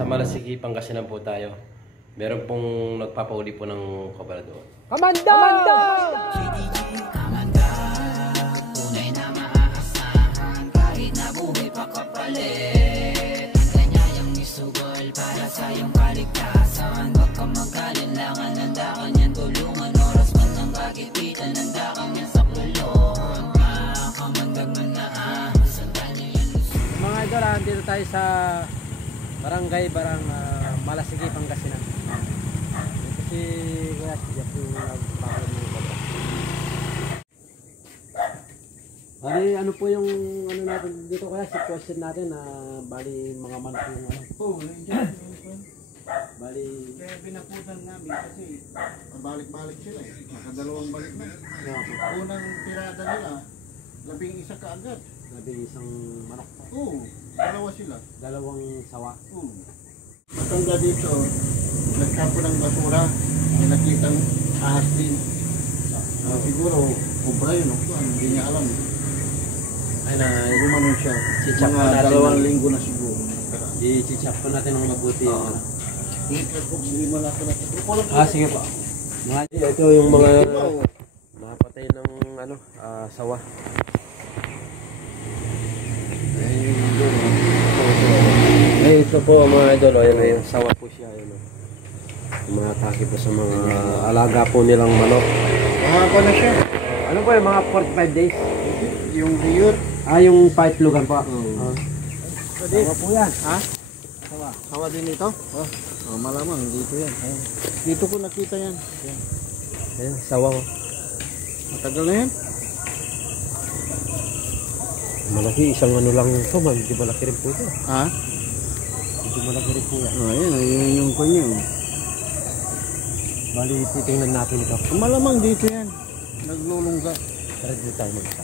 Sa Malasigi, Pangasinan po tayo. Meron pong nagpapauli po ng kabala doon. Amanda! Amanda! Amanda, tunay na maaasahan kahit na buhay pa kapalit. Ang kanyayang misugol para sa iyong kaligtasan. Huwag kang magkalinlangan, handa ka niyan tulungan. Oras man ng kagipitan, handa ka niyan sa kulon. Makamandag man na sandan niyo yan. Mga idol, dito tayo sa Barangay Malasigi, Pangasinan. Kasi kaya siya po nagpapalala ng baba. Bali, ano po yung ano natin dito kaya situation natin na bali mga manok yung ano. Oo, nandiyan. Bali, Kaya binakutan namin kasi balik-balik sila eh. Nakadalawang balik na. Unang tirada nila, 11 kaagad. isang manok pa. Oo, dalawa sila. Dalawang sawa. Oo. Matanda dito, nagkapo ng basura, may nakitang ahas din. Siguro, kubra yun, hindi niya alam. Ay na, Gumanon siya. Chichak Mga pa natin. 2 linggo na siguro. i-check po natin ng mabuti. Hindi mo lang ito na. Sige po. Ito yung mga napatay ng ano, sawa. Ay, ito po mga idol, ayan yung sawa po siya, ayan. Umatake po sa mga alaga po nilang manok. Mahaba na siya. Ano po yung mga 45 days? Yung riyot. Yung paitlugan po. Sawa po yan. Ha? Sawa. Sawa din ito? Oh, malamang dito yan. Dito ko nakita yan. Ayan, sawa ko. Matagal na yan? Malaki, isang ano lang ito man, hindi malaki rin po ito. Ha? Hindi malaki rin po yan. Ayun yung kanya. Bali, titingnan natin ito. Malamang dito yan. Naglulungga. Tara dito tayo mag-isa.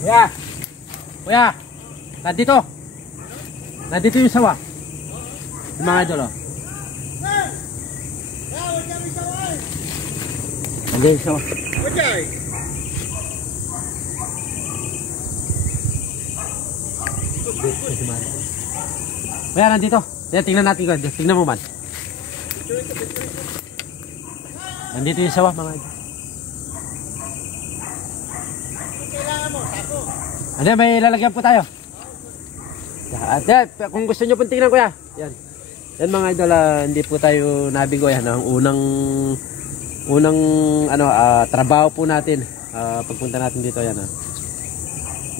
Kuya! Kuya! Nandito! Nandito yung sawa. Yung mga idol, oh. Nandito yung sawa. Kuya, nandito. Tingnan natin ko. Tingnan mo man. Nandito yung sawa, mga idol. Ano, may lalagyan po tayo. At kung gusto nyo pong tingnan, kuya. Yan. Yan mga idol, hindi po tayo nabigo. Yan ang unang ano, trabaho po natin. Pagpunta natin dito, yan.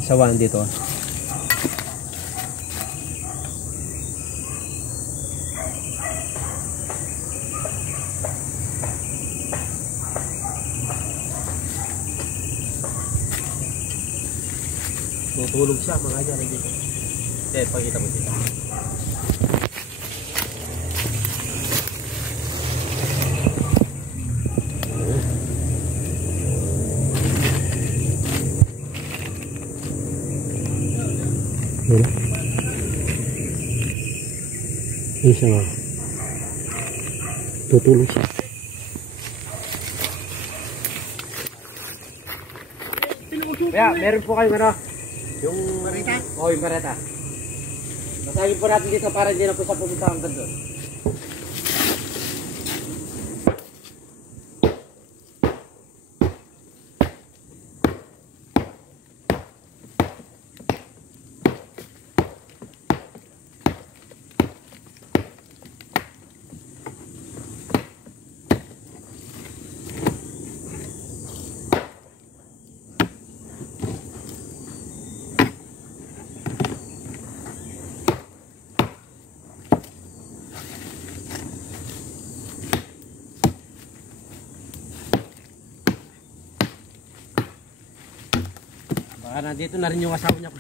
Isawan dito. Tutulog siya mga idol dito. Pakita mo dito. Isa nga. Tutulog siya. Kaya, meron po kayong ano? Yung kareta? Oo, yung kareta. Masagin po natin dito para hindi na po sa pumunta hanggang doon. Baka nandito na rin yung asawa niya.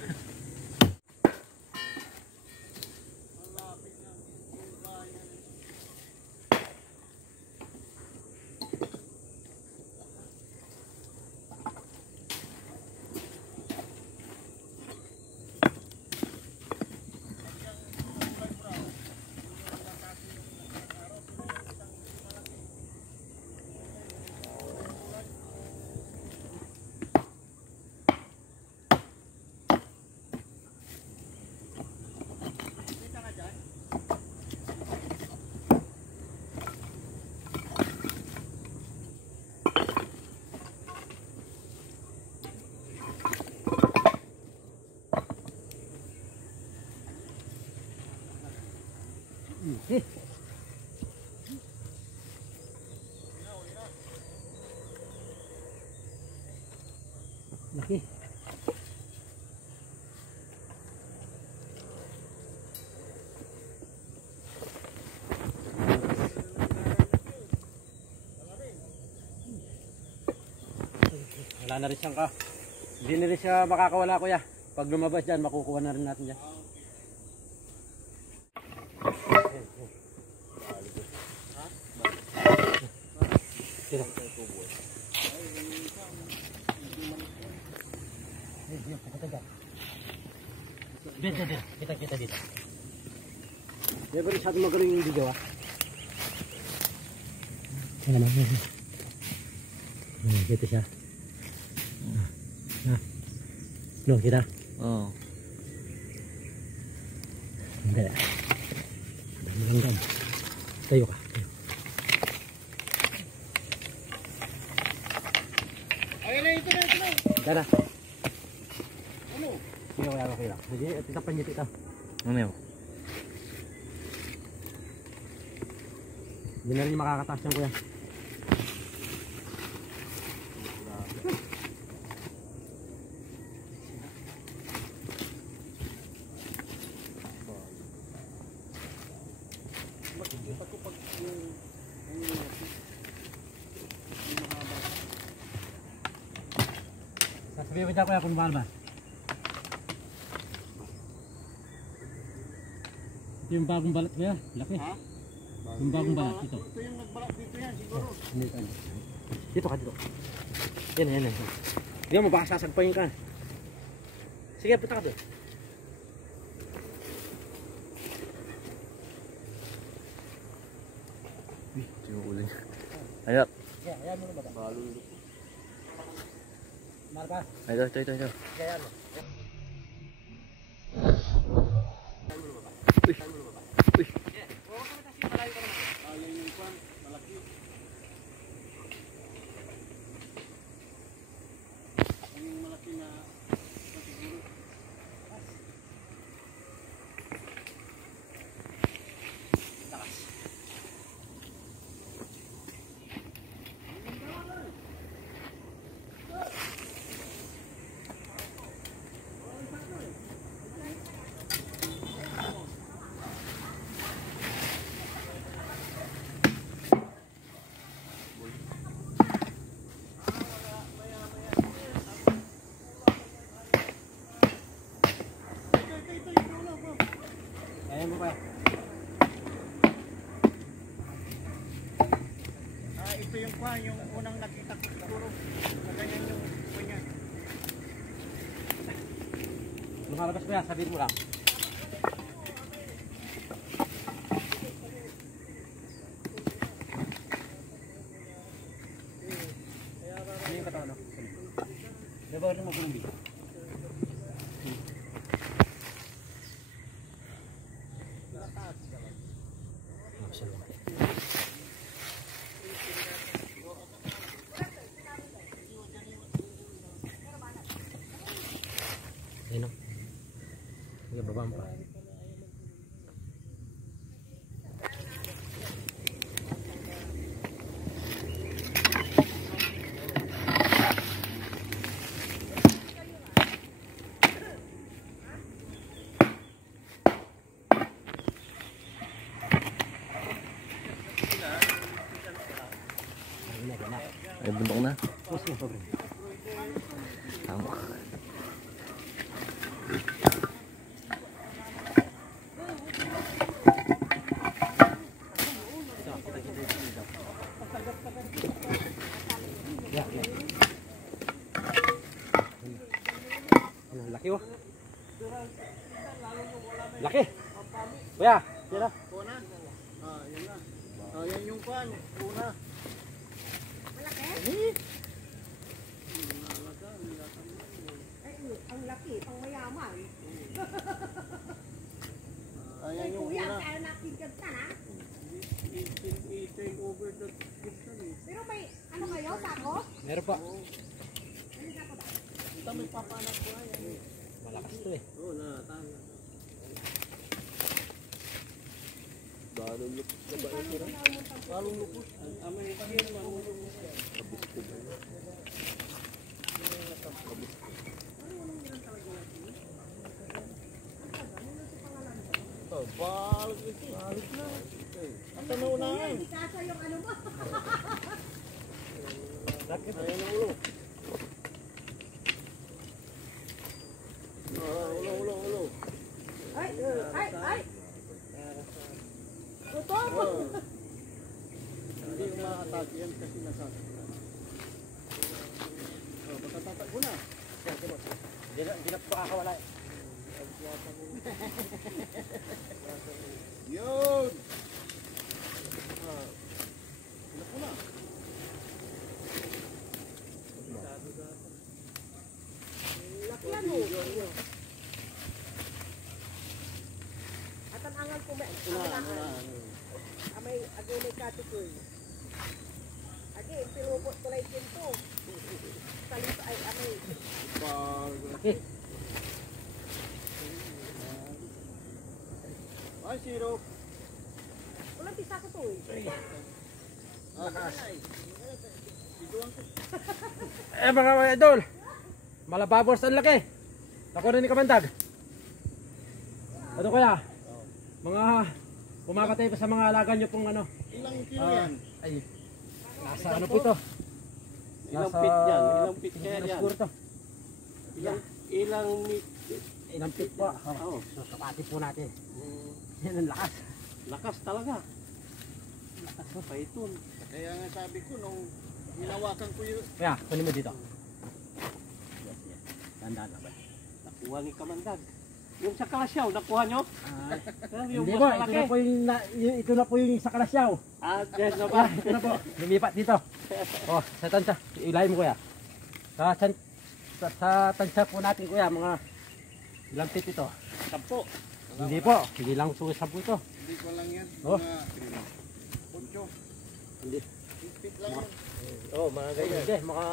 Laki. Wala na rin siyang hindi na rin siya makakawala, kuya. Pag lumabas dyan, makukuha na rin natin dyan. Tira. Kita dito. Di ba rin masyadong magaling yung video, ha? Dito siya. No, kita? Oo. Hindi. Malanggam. Tayo ka. Ayun na, ito na. Dana. Ano? Sige, kaya. Sige, titapan niyo tita. Ano yun? Hindi na rin makakataas yan, kuya. Sasabihin ko dyan, kuya, kung mahal ba? Ito yung bagong balat, kuya. Laki. Ha? Yung bagong balat, ito. Ito yung nagbalat dito yan, siguro. Dito ka, dito. Yan. Hindi mo, baka sasagpayin ka. Sige, punta ka doon. Sinuulan niya. Ayun. Ayan mo na ba? Mahal ba? Ito. Ayan. Ayun yung kwan, malaki. Yung malaki na siguro. Ayan mo, kuya. Ito yung kwan, yung unang nakita ko siguro. Na ganyan yung ganyan. Lumalabas, kuya. Sabihin mo lang. Ano yung katawan, no? Diba rin magulong dito? Ayun, no? Sige, babaan pa. Ay, bundok na. Puso, pobre. Tama. Laki oh. Laki. Kuya, tira. Una. Yan na. Yan yung kwan. Una. Ang laki, pang mayaman. Yan yung Kuya, una. kaya nakikita ka na. I-take over the kitchen eh. Pero may, ano kayo, sako? Meron pa. Ito may papanak ko yan. Malakas to eh. Oo, natanga. Balong lupos na ba ito rin? Balong lupos. Amay kagin, balong lupos. Balik ito. Balik na. At ano unahan? Hindi kasa yung ano mo. Ayan ang ulo. Ulo. Ay! Ito! Hindi umakatake yan kasi nasasaktan. Pagkatatak ko na. Hindi na po kakawala eh. Yun! Ilan ko na? Laki yan mo. At ang angal ko may unahan. Amay agulay katikoy. Agi, pinupot ko lang kinto. Salito ay amay. Laki. Ay, sirop. Walang pisa ko to eh. Lakas. Eh mga idol. Malababors ang laki. Nakuha ni Kamandag. Ano kaya? Mga pumakatay pa sa mga alaga nyo pong ano. Ilang kilo yan? Ay, nasa ano po ito? Ilang pit yan? Ilang pit kaya yan? Siguro to. Ilang meat? Ilang pit po. Oo. Susukati po natin. Yan ang lakas. Lakas talaga. Lakas na paiton. Kaya nga sabi ko nung hinawakan ko yun. Kaya, kunin mo dito. Tandaan na ba? Nakuha ni Kamandag. Yung sa kalasyaw, nakuha nyo? Yung Hindi mas po, ito malaki. na po yung, ito na po yung sa kalasyaw. Yes na ba? Ito na po, lumipat dito. Oh, sa tansya, ilahin mo kuya. Sa tansya po natin kuya, mga ilang pit ito. 10. Hindi po, hindi lang susabu ito. Hindi ko lang yan. Oh. Mga 8. Hindi. Pit lang yan. Oo, mga ganyan. Hindi, mga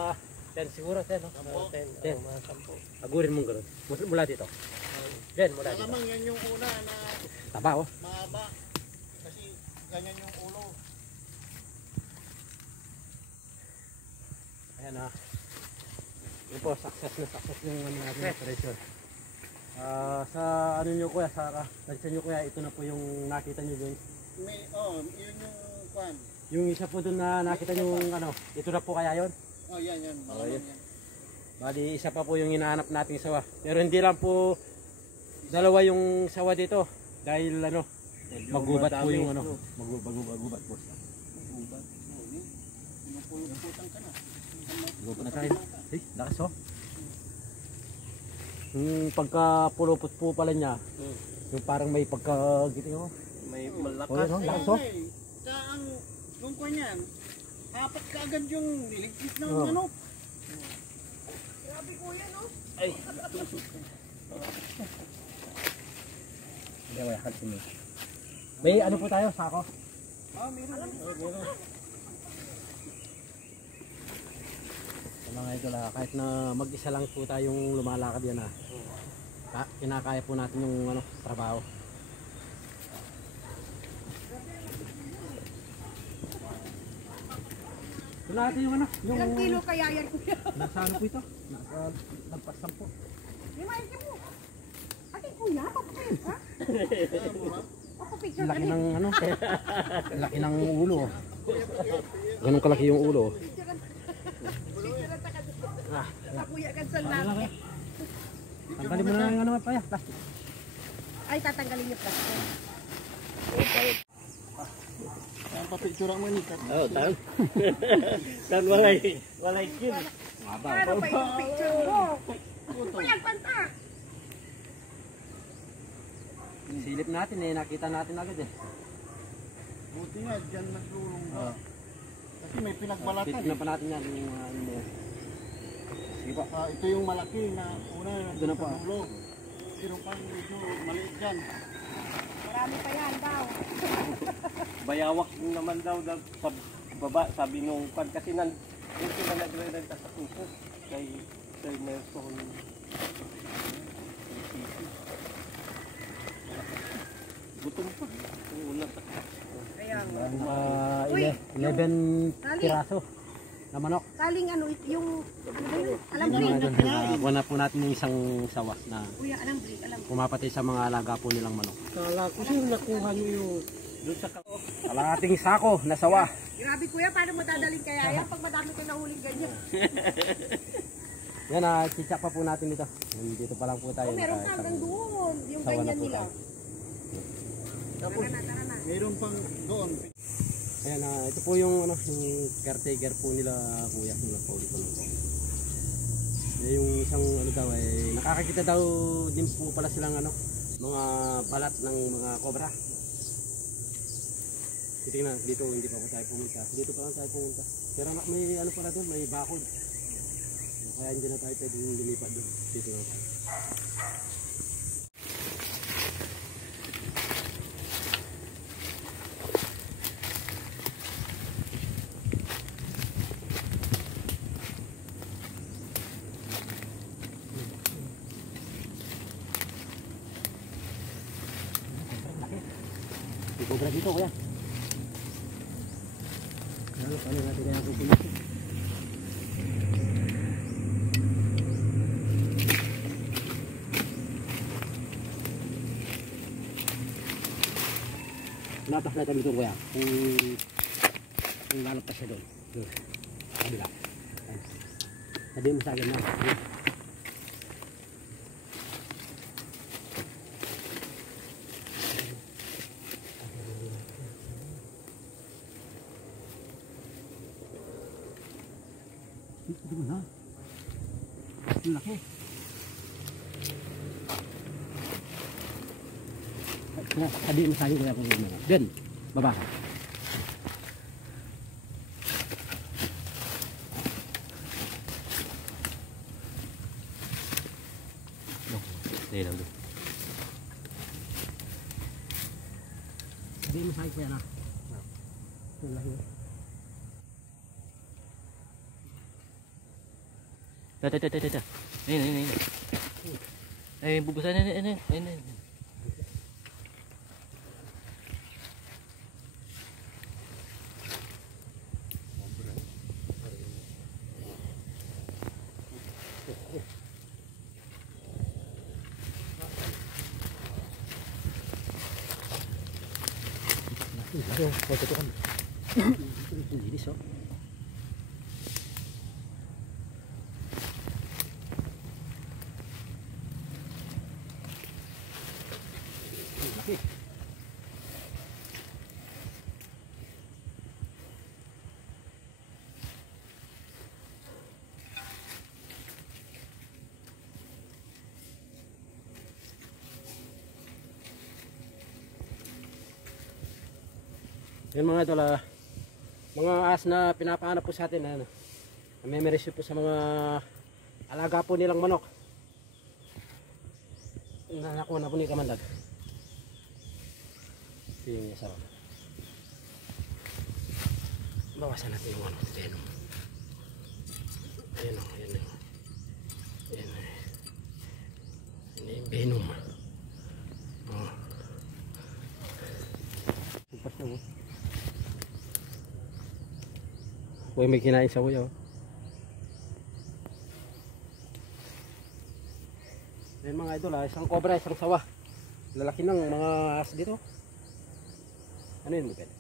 10 siguro, 10. No? Mga 10. Ten. Mga 10. Agurin mong gano'n. Mula dito. Ben, mula dito. Alamang yan yung una na Taba oh. mahaba. Kasi ganyan yung ulo. Ayan ah. Yun po, success yung ano natin operation. Sa ano nyo kuya, sa tansya nyo kuya, ito na po yung nakita nyo dun. Yun yung kwan. Yung isa po dun na nakita nyo ano, ito na po kaya yun. Yan. Malamang yan. Bali, isa pa po yung hinahanap nating sawa. Pero hindi lang po dalawa yung sawa dito. Dahil ano, magubat po yung ano. Magubat po. Ubat. Pinupulutan ka na. Magubat na tayo. Eh, lakas oh. Yung pagka-pulupot po pala niya, yung parang may pagka-giting oh. May Oh, malakas. yun, oh, lakas oh. Nung kwan yan, apat ka agad yung niligpit ng Oh. manok. Grabe ko yan, no? Hindi, wala ka sumi. May ano po tayo, sako? Meron. Sa mga idol, kahit na mag-isa lang po tayong lumalakad yan kinakaya po natin yung ano, trabaho. Ito natin yung ano, yung Ilang kilo kaya yan, kuya? nasa ano po ito? Nasa nagpasam po. Limayin ka mo. Ate, kuya, papapit, ha? Papapicture ka Laki rin. ng ano, laki ng ulo. Ganun kalaki yung ulo. Picture ka sa Ah, kuya ka sa laki. Tanggalin mo na yung ano pa yan, plastic. Ay, tatanggalin niyo plastic. Ang papicture mo ni Kat. Oh, tan. Tan walay kin. Ano pa yung picture mo? Walang kwanta. Silip natin eh, nakita natin agad eh. Buti nga, dyan nagulong ba? Kasi may pinagbalatan. Titignan pa natin yan yung mga ano yan. Sige pa. Ito yung malaki na una Doon na po. sa dulo. Pero pang medyo maliit dyan. Marami pa yan daw. Bayawak naman daw sa baba, sabi nung kan kasi yung sila nagre-renta sa puso kay Nelson. Gutom pa. Yung ulang Kaya nga. Uy, 11 Tali. piraso na manok. Taling ano, yung, alam mo rin. Kuha na po natin yung isang sawa na Kuya, alam mo rin. pumapatay sa mga alaga po nilang manok. Kala ko sino nakuha niyo yung doon sa Kalahating sako na sawa. Grabe kuya, paano mo dadaling kaya yan pag madami kang nahuling ganyan? Yan, chicha pa po natin dito. Dito pa lang po tayo. Oh, meron ka hanggang doon, yung sawa na ganyan po nila. tayo. Tapos, Tara na. mayroon pang doon. Ayan, ito po yung ano, yung caretaker po nila kuya nung nagpauli po ng yung isang ano daw eh, nakakakita daw din po pala silang ano, mga balat ng mga cobra. Titingnan, dito hindi pa po tayo pumunta. Dito pa lang tayo pumunta. Pero may ano pala doon, may bakod. Kaya hindi na tayo pwedeng lumipat doon. Dito lang tayo. May cobra dito kuya. Paano natin kaya pupunta? Napas natin dito kuya. Kung lalap pa siya doon. Kabila. Sabihin mo sa akin na. Ito na. Ang laki. Sabihin mo sa akin kuya kung ano. Ben, baba ka. Hindi lang doon. Sabihin mo sa akin kuya na. Ang laki. Tata. Ayun. Ay, bubusan na. Ayun. Ayo, foto kan. Linis oh. Laki. Yan mga idol, mga as na pinapahanap po sa atin, may meresyo po sa mga alaga po nilang manok na nakuha na po ni Kamandag. Ito yung isa. Bawasan natin yung ano, venom. Ayan o, ayan o. Ayan o. Ayan yung venom. Oh. Supas na mo. Huwag may kinain sa kuya. Ayan mga idol, isang cobra, isang sawa. Lalaki ng mga as dito. Ano yun mo pwede?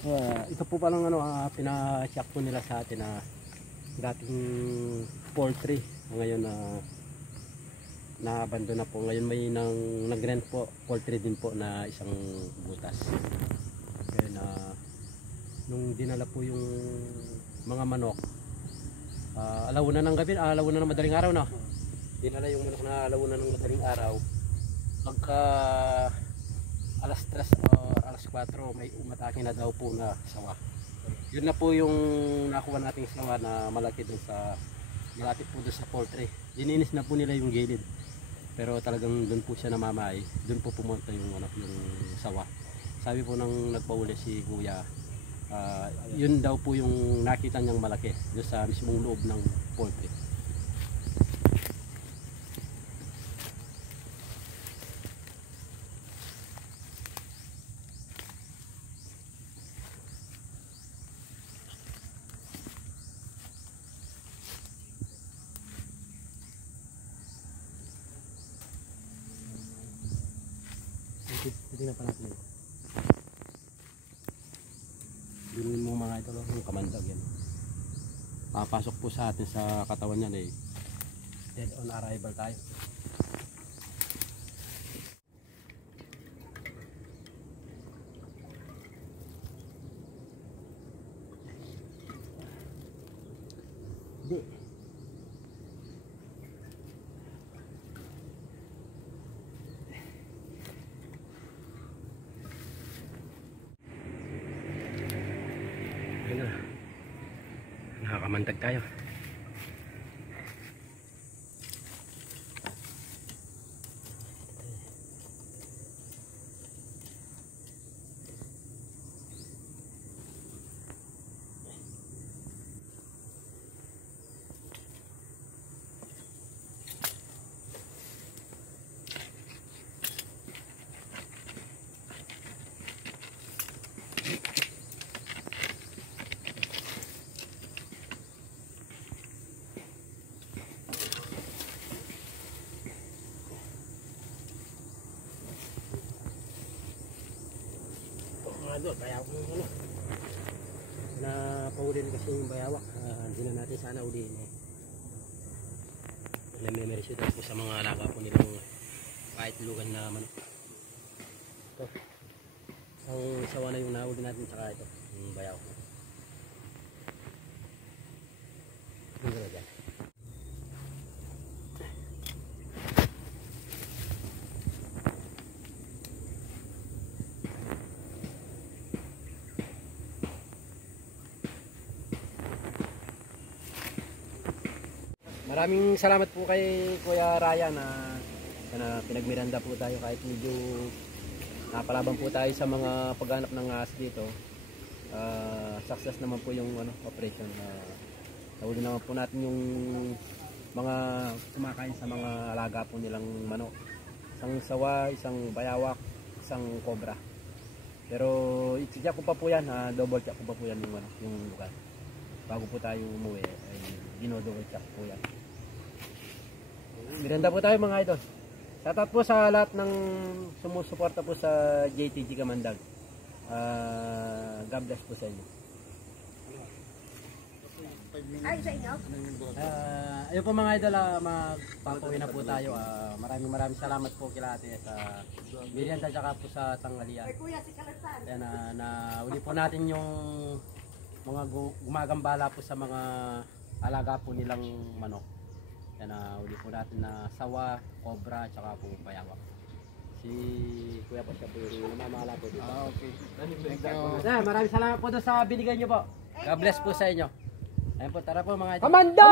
Ito po palang pina-check po nila sa atin na dating poultry. Ngayon na-abandon na po. Ngayon may nag-rent po, poultry din po na isang butas. Kaya nung dinala po yung mga manok, alauna ng gabi, alauna ng madaling araw na. Dinala yung manok na alauna ng madaling araw. Pagka alas 3 o alas 4 may umatake na daw po na sawa. Yun na po yung nakuha nating sawa na malaki dun sa malapit po dun sa poultry. Dininis na po nila yung gilid. Pero talagang dun po siya namamay. Dun po pumunta yung sawa. Sabi po nang nagpauli si Kuya, yun daw po yung nakita niyang malaki dun sa mismong loob ng poultry. Tingnan pa natin ito. Yun mo mga ito, yung kamandag yan. Papasok po sa atin sa katawan yan eh. Dead on arrival tayo. Hindi. Nakakamandag tayo. Doon, bayawak mo na paulin kasi yung bayawak, hindi na natin sana ulihin eh. Namimerisyo daw po sa mga alaga po nilang kahit lugan na manok. Ito ang sawa na yung nahuli natin, tsaka ito yung bayawak mo. Yung gano'n dyan. Maraming salamat po kay Kuya Ryan na pinagmiranda po tayo kahit medyo napalaban po tayo sa mga paghanap ng ahas dito. Success naman po yung operation. Nahuli naman po natin yung mga kumakain sa mga alaga po nilang manok. Isang sawa, isang bayawak, isang cobra. Pero i-check ko pa po yan, double check ko pa po yan yung lugar. Bago po tayo umuwi ay dino-double check po yan. Miranda po tayo mga idol. Shoutout po sa lahat ng sumusuporta po sa JTG Kamandag. God bless po sa inyo. Ay, sa inyo? Ayun po mga idol, magpapauwi na po tayo. Maraming salamat po kila ate sa Merienda tsaka po sa tanghalian. Ay, kuya, si Kalatan. Kaya uli po natin yung mga gumagambala po sa mga alaga po nilang manok. Kaya uli po natin na sawa, cobra, tsaka po bayawak. Si Kuya po siya po yung namamala po dito. Okay. Thank you. Maraming salamat po doon sa binigay nyo po. God bless po sa inyo. Ayun po, tara po mga idol. Kamanda!